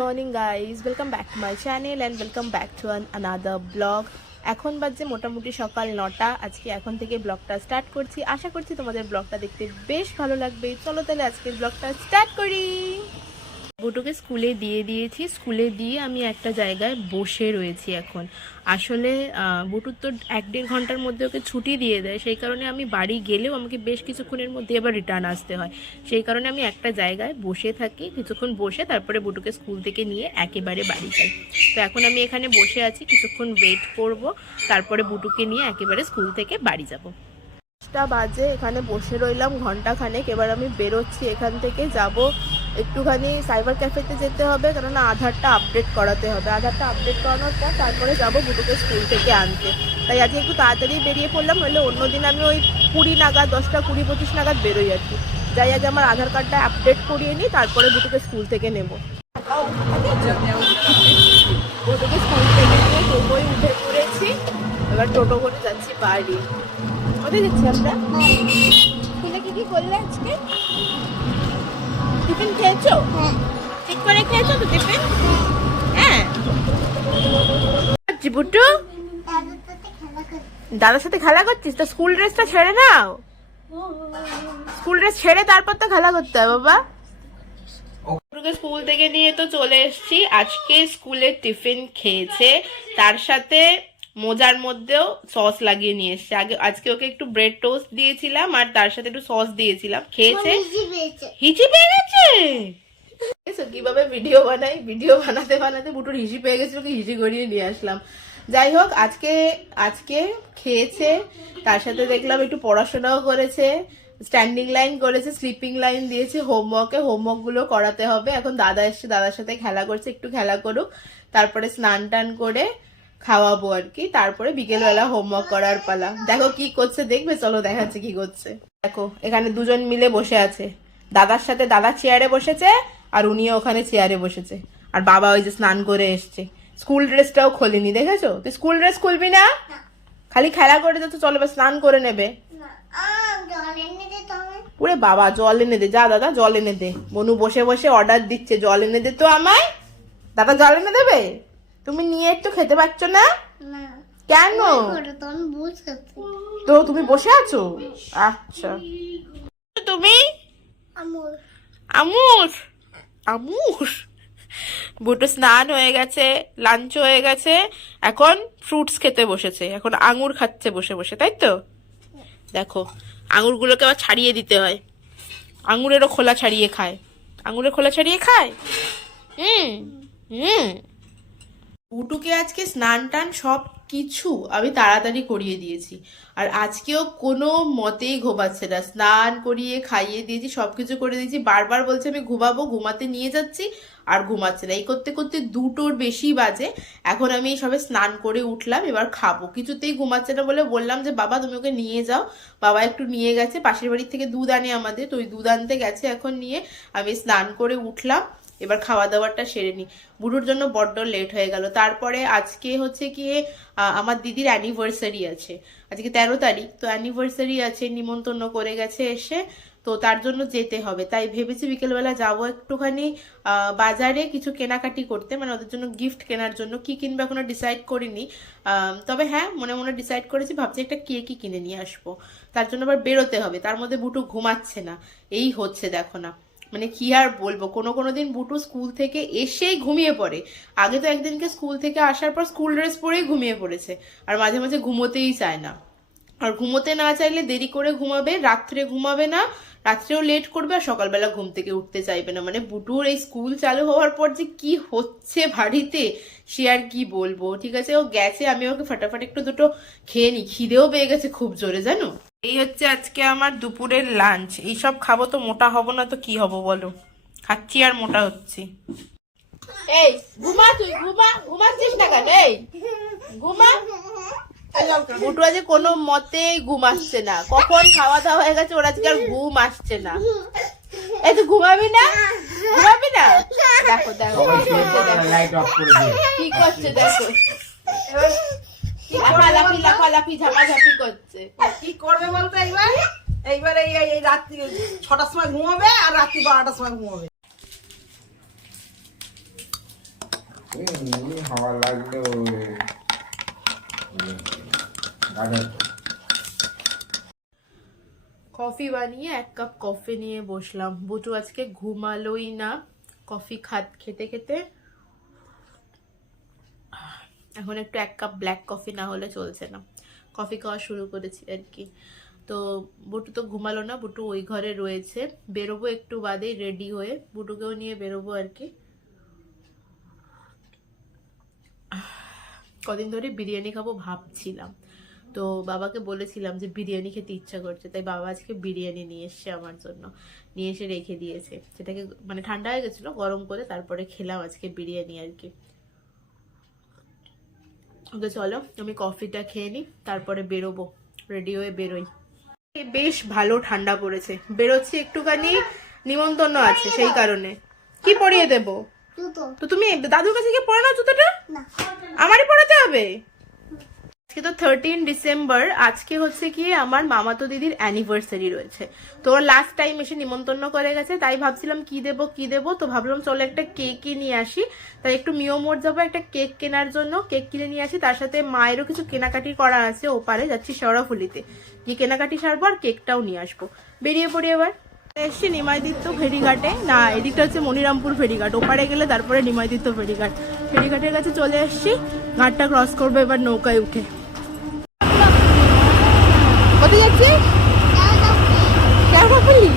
Morning guys, welcome back to my channel and welcome back to another blog. এখন বাজে মোটামুটি সকাল 9টা। আজকে এখন থেকে ব্লগটা স্টার্ট করছি। আশা করছি তোমাদের ব্লগটা দেখতে বেশ ভালো লাগবে। চলো তাহলে আজকের ব্লগটা স্টার্ট করি। বুটুকে স্কুলে দিয়ে দিয়েছি। স্কুলে দিয়ে আমি একটা জায়গায় বসে রয়েছি এখন। আসলে বুটুর তো 1-1.5 ঘন্টার মধ্যে ওকে ছুটি দিয়ে দেয়, সেই কারণে আমি বাড়ি গেলেও আমাকে বেশ কিছুক্ষণের মধ্যে আবার রিটার্ন আসতে হয়। সেই কারণে আমি একটা জায়গায় বসে থাকি, কিছুক্ষণ বসে তারপরে বুটুকে স্কুল থেকে নিয়ে একেবারে বাড়ি যাই। তো এখন আমি এখানে বসে আছি, কিছুক্ষণ ওয়েট করব, তারপরে বুটুকে নিয়ে একেবারে স্কুল থেকে বাড়ি যাব। 5টা বাজে, এখানে বসে রইলাম ঘন্টাখানেক। এবার আমি বেরোচ্ছি এখান থেকে, যাব একটুখানি সাইবার ক্যাফেতে যেতে হবে, কেননা আধারটা আপডেট করাতে হবে। আধারটা আপডেট করানোর পর তারপরে যাব বুটুকে স্কুল থেকে আনতে। তাই আজকে একটু তাড়াতাড়ি বেরিয়ে পড়লাম, হলে অন্যদিন আমি ওই 20 নাগাদ, 10টা 20-25 নাগাদ বেরোই আর কি। যাই আগে আমার আধার কার্ডটা আপডেট করিয়ে নিই, তারপরে বুটুকে স্কুল থেকে নেব। বুটুকে স্কুল থেকে নিয়ে টোটোয় উঠে পড়েছি, এবার টোটো করে যাচ্ছি বাড়ি। কোথায় যাচ্ছি আমরা? স্কুলে কি করলে আজকে? টিফিন খেয়েছো? ঠিক করে খেয়েছো তো টিফিন? হ্যাঁ। বুটু, দাদার সাথে খেলা করছিস? তো স্কুল ড্রেসটা ছেড়ে নাও। স্কুল ড্রেস ছেড়ে তারপর তো খেলা করতে হয় বাবা। স্কুল থেকে নিয়ে তো চলে এসেছি। আজকে স্কুলে টিফিন খেয়েছে, তার সাথে মোজার মধ্যেও সস লাগিয়ে নিয়ে এসছে। আজকে ওকে একটু ব্রেড টোস্ট দিয়েছিলাম আর তার সাথে একটু সস দিয়েছিলাম, খেয়েছে। হিচি পেয়ে গেছে। কিভাবে ভিডিও বানাই, ভিডিও বানাতে বানাতে বুটুর হিসি পেয়ে গেছিল, হিসি করিয়ে নিয়ে আসলাম। যাই হোক, আজকে খেয়েছে, তার সাথে দেখলাম একটু পড়াশোনাও করেছে, স্ট্যান্ডিং লাইন করেছে, স্লিপিং লাইন দিয়েছে। হোমওয়ার্ক গুলো করাতে হবে। এখন দাদা এসছে, দাদার সাথে খেলা করছে, একটু খেলা করুক, তারপরে স্নান টান করে খাওয়াবো আর কি। তারপরে বিকেলবেলা হোমওয়ার্ক করার পালা। দেখো কি করছে, দেখবে? চলো দেখাচ্ছে কি করছে। দেখো এখানে দুজন মিলে বসে আছে, দাদার সাথে দাদা চেয়ারে বসেছে আর উনিও ওখানে চেয়ারে বসেছে। আর বাবা ওই যে স্নান করে এসছে, স্কুল ড্রেসটাও খোলেনি, দেখেছো? তুই স্কুল ড্রেস খুলবি না, খালি খেলা করে যাচ্ছ। চলো এবার স্নান করে নেবে। ওরে বাবা, জল এনে দে, যা দাদা জল এনে দে। বনু বসে বসে অর্ডার দিচ্ছে, জল এনে দে তো আমায়। দাদা জল এনে দেবে? তুমি নিয়ে একটু খেতে পারছো না কেন? তো তুমি বসে আছো? আচ্ছা। তুমি আমুর বুটু স্নান হয়ে গেছে, লাঞ্চ হয়ে গেছে, এখন ফ্রুটস খেতে বসেছে। এখন আঙুর খাচ্ছে বসে বসে, তাই তো? দেখো আঙুরগুলোকে আবার ছাড়িয়ে দিতে হয়, আঙুরেরও খোলা ছাড়িয়ে খায়, আঙুরের খোলা ছাড়িয়ে খায়। বুটুকে আজকে স্নান টান সব কিছু আমি তাড়াতাড়ি করিয়ে দিয়েছি, আর আজকেও কোনো মতেই ঘুমাচ্ছে না। স্নান করিয়ে খাইয়ে দিয়েছি, সবকিছু করে দিয়েছি। বারবার বলছে আমি ঘুমাবো, ঘুমাতে নিয়ে যাচ্ছি, আর ঘুমাচ্ছে না। এই করতে করতে 2টোর বেশি বাজে। এখন আমি সবে স্নান করে উঠলাম, এবার খাবো। কিছুতেই ঘুমাচ্ছে না বলে বললাম যে বাবা তুমি ওকে নিয়ে যাও। বাবা একটু নিয়ে গেছে, পাশের বাড়ির থেকে দুধ আনে আমাদের, তো ওই দুধ আনতে গেছে। এখন নিয়ে আমি স্নান করে উঠলাম, এবার খাওয়া দাওয়াটা সেরে নি। বুড়োর জন্য বড্ড লেট হয়ে গেল। তারপরে আজকে হচ্ছে কি আমার দিদির অ্যানিভার্সারি আছে, আজকে 13 তারিখ। তো অ্যানিভার্সারি আছে, নিমন্ত্রণ করে গেছে এসে, তো তার জন্য যেতে হবে। তাই ভেবেছি বিকেলবেলা যাবো একটুখানি বাজারে কিছু কেনাকাটি করতে, মানে ওদের জন্য গিফট কেনার জন্য। কি কিনবে এখনো ডিসাইড করিনি, তবে হ্যাঁ মনে মনে ডিসাইড করেছি, ভাবছি একটা কেকই কিনে নিয়ে আসবো। তার জন্য আবার বেরোতে হবে। তার মধ্যে বুটু ঘুমাচ্ছে না, এই হচ্ছে দেখো না। মানে কি আর বলবো, কোনো দিন বুটু স্কুল থেকে এসেই ঘুমিয়ে পড়ে। আগে তো একদিনকে স্কুল থেকে আসার পর স্কুল ড্রেস পরেই ঘুমিয়ে পড়েছে, আর মাঝে মাঝে ঘুমোতেই চায় না। আর ঘুমোতে না চাইলে দেরি করে ঘুমাবে, রাত্রে ঘুমাবে না, রাত্রেও লেট করবে, আর সকালবেলা ঘুম থেকে উঠতে চাইবে না। মানে বুটুর এই স্কুল চালু হওয়ার পর যে কি হচ্ছে বাড়িতে, সে আর কি বলবো। ঠিক আছে, ও গেছে, আমি ওকে ফাটাফাট একটু দুটো খেয়ে নি, খিদেও পেয়ে গেছে খুব জোরে, জানো। এই হচ্ছে আজকে আমার দুপুরের লাঞ্চ। এইসব খাবো তো মোটা হবো না তো কি হবো বলো, খাচ্ছি আর মোটা হচ্ছি। এই ঘুমা, তুই ঘুমাচ্ছিস না কেন? এই ঘুমা। বুটু আজকে কোনো মতেই ঘুম আসছে না, কখন খাওয়া দাওয়া হয়ে গেছে, ওর আজকে আর ঘুম আসছে না। এই তুই ঘুমাবি না? দেখো দেখো কি করছে, দেখো লাফালাফি ঝাপাঝাপি করছে। কি করবে বলতো এইবার এই রাত্রি 6টার সময় ঘুমাবে আর রাত্রি 12টার সময় ঘুমাবে। হাওয়া লাগলো কফি বানিয়ে 1 কাপ কফি নিয়ে বসলাম। বুটু আজকে ঘুমালোই না, কফি খেতে খেতে এখন একটু 1 কাপ ব্ল্যাক কফি না হলে চলছে না, কফি খাওয়া শুরু করেছি আর কি। তো বুটু তো ঘুমালো না, বুটু ওই ঘরে রয়েছে। বেরোবো একটু বাদেই রেডি হয়ে, বুটুকেও নিয়ে বেরোবো আর কি। কদিন ধরে বিরিয়ানি খাবো ভাবছিলাম, তো বাবাকে বলেছিলাম যে বিরিয়ানি খেতে ইচ্ছা করছে, তাই বাবা আজকে বিরিয়ানি নিয়ে এসছে আমার জন্য, নিয়ে এসে রেখে দিয়েছে। সেটাকে মানে ঠান্ডা হয়ে গেছিলো, গরম করে তারপরে খেলাম আজকে বিরিয়ানি আর কি। ওকে চলো আমি কফিটা খেয়ে নিই, তারপরে বেরোবো, রেডি হয়ে বেরোই। বেশ ভালো ঠান্ডা পড়েছে, বেরোচ্ছি একটুখানি, নিমন্ত্রণ আছে সেই কারণে। কি পরিয়ে দেবো? তো তুমি দাদুর কাছে গিয়ে পরে নাও জুতোটা, আমারই পরাতে হবে। আজকে তো 13 ডিসেম্বর, আজকে হচ্ছে কি আমার মামাতো দিদির অ্যানিভার্সারি রয়েছে। তো ওর লাস্ট টাইম এসে নিমন্ত্রণ করে গেছে, তাই ভাবছিলাম কি দেবো, তো ভাবলাম চলো একটা কেকই নিয়ে আসি। তাই একটু মিও মোড় যাবো একটা কেক কেনার জন্য, কেক কিনে নিয়ে আসি। তার সাথে মায়েরও কিছু কেনাকাটি করা আছে, ওপারে যাচ্ছি শেওড়াফুলিতে, গিয়ে কেনাকাটি সারবো আর কেকটাও নিয়ে আসবো। বেরিয়ে পড়ি এবার। এসছি নিমাইদিত্য ফেরিঘাটে, না এদিকটা হচ্ছে মনিরামপুর ফেরিঘাট, ওপারে গেলে তারপরে নিমাইদিত্য ফেরিঘাট। ফেরিঘাটের কাছে চলে এসছি, ঘাটটা ক্রস করবো এবার নৌকায় উঠে। কোথায় যাচ্ছিস? শেওড়াফুলি।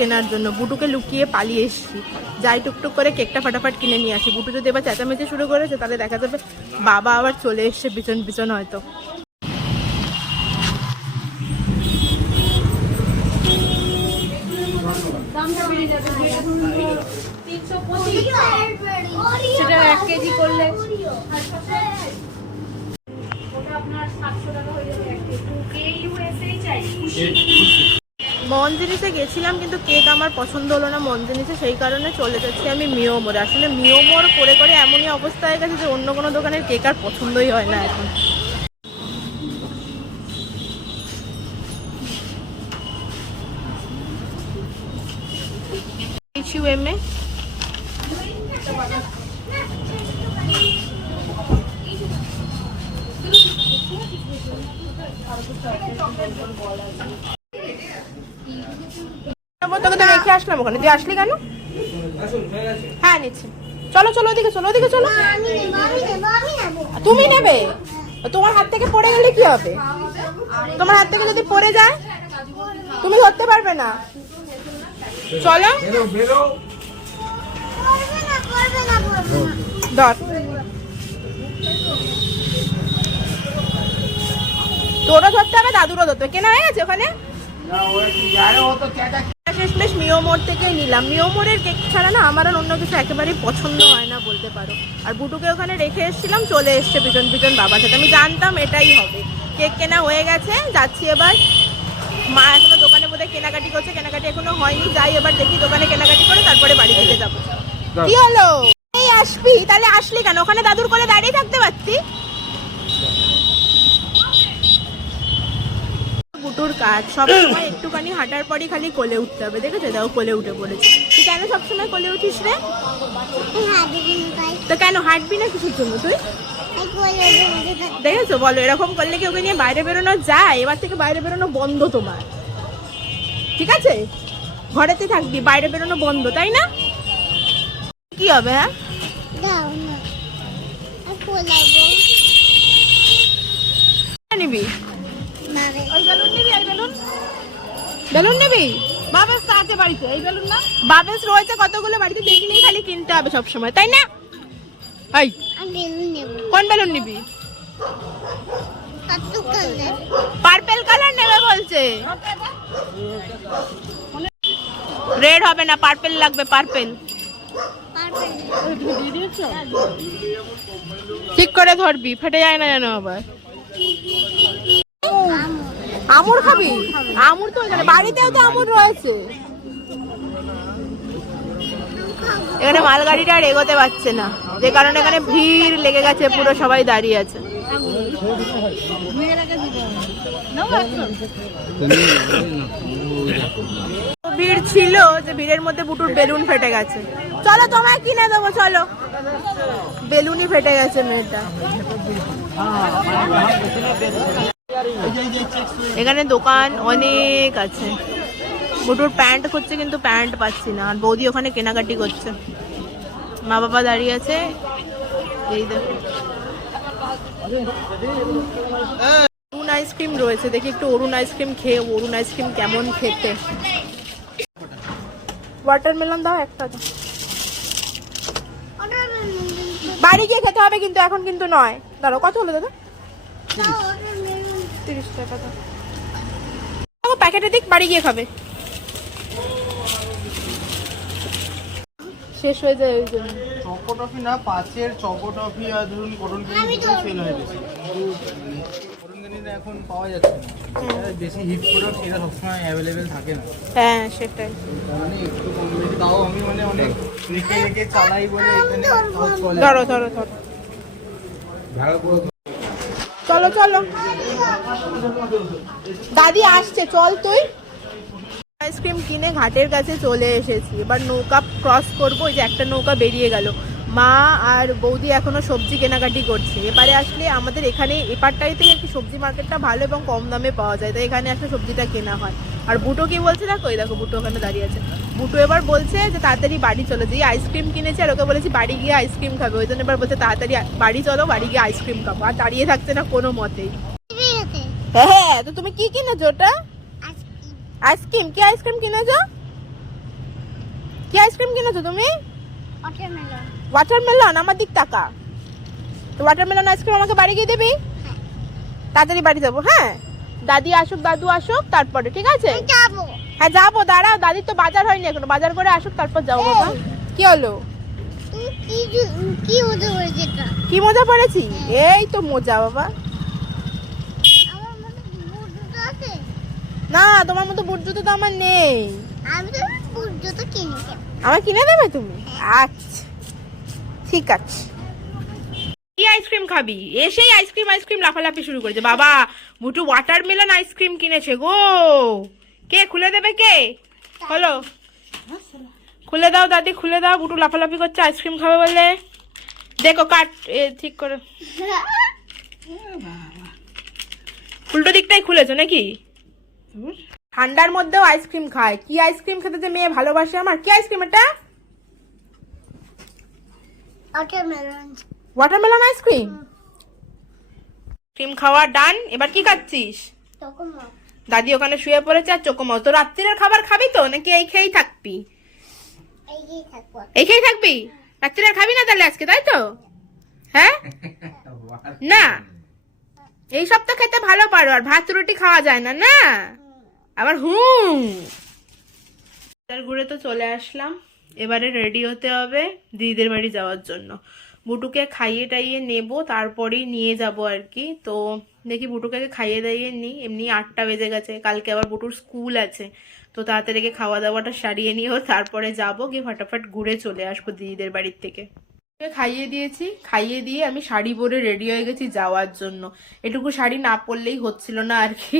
কেনার জন্য বুটুকে লুকিয়ে পালিয়ে এসেছি, যাই টুকটুক করে কেকটা ফাটাফাট কিনে নিয়ে আসি। বুটু যদি এবার চেঁচামেচি শুরু করেছে তাহলে দেখা যাবে বাবা আবার চলে এসছে পিছন পিছন হয়তো। সেটা 1 কেজি করলে মন জিনিসে গেছিলাম কিন্তু কেক আমার পছন্দ হলো না মন জিনিসে, সেই কারণে চলে যাচ্ছি আমি মিও মোড়ে। আসলে মিও মোড় করে করে এমনই অবস্থা হয়ে গেছে যে অন্য কোনো দোকানের কেক আর পছন্দই হয় না এখন। HUM-এ তোকে তো রেখে আসলাম ওখানে, তুই আসলি কেন? হ্যাঁ নিচ্ছি, চলো চলো ওদিকে চলো, ওদিকে চলো। তুমি নেবে? তোমার হাত থেকে পড়ে গেলে কি হবে? তোমার হাত থেকে যদি পড়ে যায় তুমি ধরতে পারবে না। চলো ধর, তোরও ধরতে হবে দাদুরও ধরতে হবে। কেনা হয়ে গেছে ওখানে? শেষমেশ মিও মোড় থেকে নিলাম। মিও মোড়ের কেক ছাড়া না আমার আর অন্য কিছু একেবারেই পছন্দ হয় না বলতে পারো। আর বুটুকে ওখানে রেখে এসেছিলাম, চলে এসছে পিছন পিছন বাবার সাথে। আমি জানতাম এটাই হবে। কেক কেনা হয়ে গেছে, যাচ্ছি এবার। মা এখনো দোকানে বোধহয় কেনাকাটি করছে, কেনাকাটি এখনো হয়নি। যাই এবার দেখি দোকানে কেনাকাটি করে তারপরে বাড়ি থেকে যাবো। কি হলো? এই আসবি? তাহলে আসলি কেন? ওখানে দাদুর কোলে দাঁড়িয়ে থাকতে পারতি। বুটুর কাজ সবসময় একটুখানি হাঁটার পরই খালি কোলে উঠতে হবে, দেখেছো? দেখো কোলে উঠে পড়েছে। তুই কেন সবসময় কোলে উঠিস রে? তো কেন হাঁটবি না কিছুর জন্য তুই? দেখেছো বলো, এরকম করলে কি ওকে নিয়ে বাইরে বেরোনো যায়? এবার থেকে বাইরে বেরোনো বন্ধ তোমার, ঠিক আছে? ঘরেতে থাকবি, বাইরে বেরোনো বন্ধ, তাই না? কি হবে? হ্যাঁ নিবি? ওই বেলুন নিবি, এই বেলুন? বেলুন নিবি? বাবাস তো আছে বাড়িতে, এই বেলুন না? বাবেস রয়েছে কতগুলো, বাড়িতে দেখলেই খালি কিনতে হবে সব সময়, তাই না? এই কোন বেলুন নিবি? পার্পল কালার নেবে বলছে। রেড হবে না, পার্পল লাগবে, পার্পল। ঠিক করে ধরবি, ফেটে যায় না যেন আবার। আমুর খাবি? আমুর তো এখানে বাড়িতেও তো আমুর রয়েছে। এখানে মালগাড়িটা আর এগোতে পারছে না, যে কারণে এখানে ভিড় লেগে গেছে, পুরো সবাই দাঁড়িয়ে আছে। ভিড় ছিল যে ভিড়ের মধ্যে বুটুর বেলুন ফেটে গেছে। চলো তোমায় কিনে দেবো, চলো। বেলুনই ফেটে গেছে মেয়েটা। এখানে দোকান অনেক আছে। বুটুর প্যান্ট খুঁজছে কিন্তু প্যান্ট পাচ্ছি না, আর বৌদি ওখানে কেনাকাটি করছে। মা বাবা দাঁড়িয়ে আছে, এই দেখো অরুণ আইসক্রিম রয়েছে, দেখি একটু অরুণ আইসক্রিম খেয়ে, অরুণ আইসক্রিম কেমন খেতে। ওয়াটারমেলন দাও একটা, দাও। বাড়ি গিয়ে খেতে হবে কিন্তু, এখন কিন্তু নয়। দাঁড়াও, কত হলো দাদা? 30 টাকা দাও। প্যাকেটে দিক, বাড়ি গিয়ে খাবে। শেষ হয়ে যায় ওই জন্য। চকো টফি না, 5-এর চকো টফি আর ধরুন কটন ক্যান্ডি সেল হয় বেশি। কটন ক্যান্ডিটা এখন পাওয়া যাচ্ছে না, বেশি হিট প্রোডাক্ট সেটা সবসময় অ্যাভেলেবেল থাকে না। হ্যাঁ সেটাই, মানে একটু কম বেশি, তাও আমি মানে অনেক রেখে রেখে চালাই বলে এখানে চলে। ধরো ধরো ধরো, ভাড়া পুরো চলো চলো, দাদি আসছে, চল তুই। আইসক্রিম কিনে ঘাটের কাছে চলে এসেছি, এবার নৌকা ক্রস করবো। ওই যে একটা নৌকা বেরিয়ে গেল। মা আর বৌদি এখনো সবজি কেনাকাটি করছে। এবারে আসলে আমাদের এখানে এপারটাইতে একটি সবজি মার্কেটটা ভালো এবং কম দামে পাওয়া যায়, তাই এখানে আসলে সবজিটা কেনা হয়। আর বুটো কি বলছে দেখো, এই দেখো বুটো ওখানে দাঁড়িয়ে আছে। বুটো এবার বলছে যে তাড়াতাড়ি বাড়ি চলো, যে আইসক্রিম কিনেছে আর ওকে বলেছি বাড়ি গিয়ে আইসক্রিম খাবে, ওই জন্য এবার বলছে তাড়াতাড়ি বাড়ি চলো, বাড়ি গিয়ে আইসক্রিম খাবো। আর দাঁড়িয়ে থাকছে না কোনো মতেই। হ্যাঁ, তো তুমি কি কিনেছো? ওটা আইসক্রিম। কি আইসক্রিম কিনেছো? কি আইসক্রিম কিনেছো তুমি? ওয়াটারমেলন। আমার দিক টাকা। তো ওয়াটারমেলন আইসক্রিম আমাকে বাড়ি গিয়ে দিবি? তাড়াতাড়ি বাড়ি যাবো। হ্যাঁ, দাদি আসুক, দাদু আসুক, তারপরে ঠিক আছে? হ্যাঁ যাবো, দাঁড়াও, দাদির তো বাজার হয়নি এখনো, বাজার করে আসুক তারপর যাবো। বাবা কি হলো? কি মজা পড়েছি? এই তো মজা বাবা। না, তোমার মতো বুট জুতো তো আমার নেই। আমার কিনে দেবে তুমি? আচ্ছা ঠিক আছে। কি আইসক্রিম খাবি? এসেই আইসক্রিম আইসক্রিম লাফালাফি শুরু করেছে। বাবা বুটু ওয়াটারমেলন আইসক্রিম কিনেছে গো। কে খুলে দেবে? কে হলো? খুলে দাও দাদি, খুলে দাও। বুটু লাফালাফি করছে আইসক্রিম খাবে বলে। দেখো কাট ঠিক করে, উল্টো দিকটাই খুলেছো নাকি? ঠান্ডার মধ্যেও আইসক্রিম খায়। কি আইসক্রিম খেতে যে মেয়ে ভালোবাসে আমার। কি আইসক্রিম এটা? Watermelon ice cream. ক্রিম খাওয়া ডান। এবার কি খাচ্ছিস? দাদি ওখানে শুয়ে পড়েছে আর চোকোমাও। তো রাত্রির খাবার খাবি তো নাকি এই খেয়েই থাকবি? এই খেয়েই থাকবি? রাত্রির খাবি না তাহলে আজকে, তাই তো? হ্যাঁ না, এই সব তো খেতে ভালো পারো, আর ভাত রুটি খাওয়া যায় না না আবার। ঘুরে তো চলে আসলাম, এবারে রেডি হতে হবে দিদিদের বাড়ি যাওয়ার জন্য। বুটুকে খাইয়ে টাইয়ে নেব, তারপরেই নিয়ে যাব আর কি। তো দেখি বুটুকে খাইয়ে দাইয়ে নিই। এমনি 8টা বেজে গেছে, কালকে আবার বুটুর স্কুল আছে, তো তাড়াতাড়ি খাওয়া দাওয়াটা সারিয়ে নিয়েও তারপরে যাবো, গিয়ে ফটাফট ঘুরে চলে আসবো দিদিদের বাড়ির থেকে। খাইয়ে দিয়েছি, খাইয়ে দিয়ে আমি শাড়ি পরে রেডি হয়ে গেছি যাওয়ার জন্য। এটুকু শাড়ি না পরলেই হচ্ছিল না আর কি,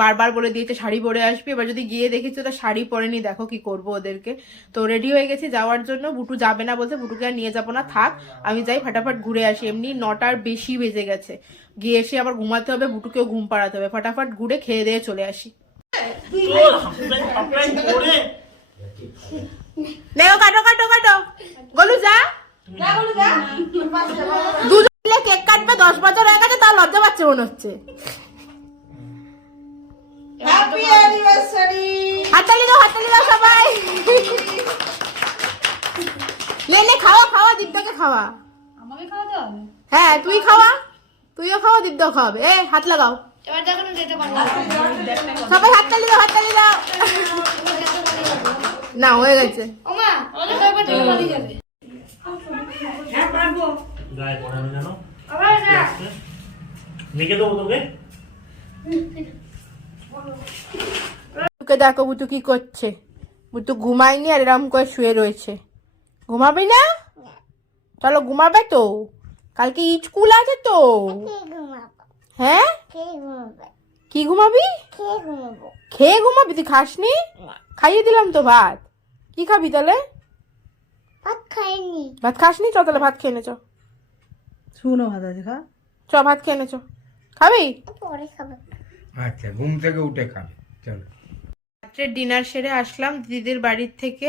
বারবার বলে দিয়েছে শাড়ি পরে আসবি। এবার যদি গিয়ে দেখেছি ওটা শাড়ি পরেনি, দেখো কি করবো ওদেরকে। তো রেডি হয়ে গেছি যাওয়ার জন্য। বুটু যাবে না বলছে, বুটুকে আর নিয়ে যাবো না, থাক আমি যাই ফটাফট ঘুরে আসি। এমনি 9টার বেশি বেজে গেছে, গিয়ে এসে আবার ঘুমাতে হবে, বুটুকেও ঘুম পাড়াতে হবে। ফটাফট ঘুরে খেয়ে দিয়ে চলে আসি। দেখো কাটো কাটো কাটো গলু যা যা বলো যা দুজন মিলে কেক কাটবে 10 বছর হয়ে গেছে তার লজ্জা পাচ্ছে মনে হচ্ছে হ্যাপি অ্যানিভার্সারি হাততালি দাও সবাই লে খাওয়া খাওয়া দীপদাকে খাওয়া আমাকে খাওয়াতে হবে। হ্যাঁ তুই খাওয়া তুইও খাওয়া দীপদাও খাওয়াবে হাত লাগাও এবার দেখো না যেতে পারবো। সবাই হাততালি দাও না হয়ে গেছে ওমা, আমাদের এবার থেকে পালিয়ে যাবে। গায়ে পড়ানো জানো আবার না। লিখে দেবো তোকে বুতুকে দেখো বুতু কি করছে বুতু ঘুমায়নি আর এরকম করে শুয়ে রয়েছে ঘুমাবি না চলো ঘুমাবে তো কালকে স্কুল আছে তো হ্যাঁ কি ঘুমাবি খেয়ে ঘুমাবি তুই খাসনি খাইয়ে দিলাম তো ভাত কি খাবি তাহলে ভাত খাসনি চ তাহলে ভাত খেয়ে নে চ শুনো ভাত আছে খা চ ভাত খেয়ে নে চ খাবি আচ্ছা ঘুম থেকে উঠে খাবে চলো রাত্রের ডিনার সেরে আসলাম দিদিদের বাড়ির থেকে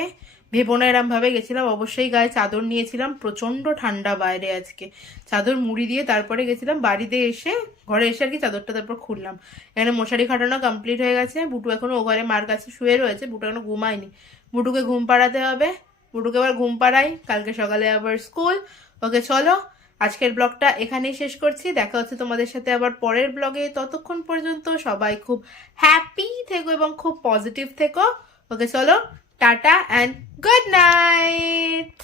ভেবো না এরম ভাবে গেছিলাম অবশ্যই গায়ে চাদর নিয়েছিলাম প্রচন্ড ঠান্ডা বাইরে আজকে চাদর মুড়ি দিয়ে তারপরে গেছিলাম বাড়িতে এসে ঘরে এসে আর কি চাদরটা তারপর খুললাম এখানে মশারি খাটানো কমপ্লিট হয়ে গেছে বুটু এখনো ও ঘরে মার কাছে শুয়ে রয়েছে বুটু এখনো ঘুমায়নি বুটুকে ঘুম পাড়াতে হবে বুটুকে আবার ঘুম পাড়াই কালকে সকালে আবার স্কুল ওকে চলো আজকের ব্লগটা এখানেই শেষ করছি দেখা হচ্ছে তোমাদের সাথে আবার পরের ব্লগে ততক্ষণ পর্যন্ত সবাই খুব হ্যাপি থেকো এবং খুব পজিটিভ থেকো ওকে চলো টাটা অ্যান্ড গুড নাইট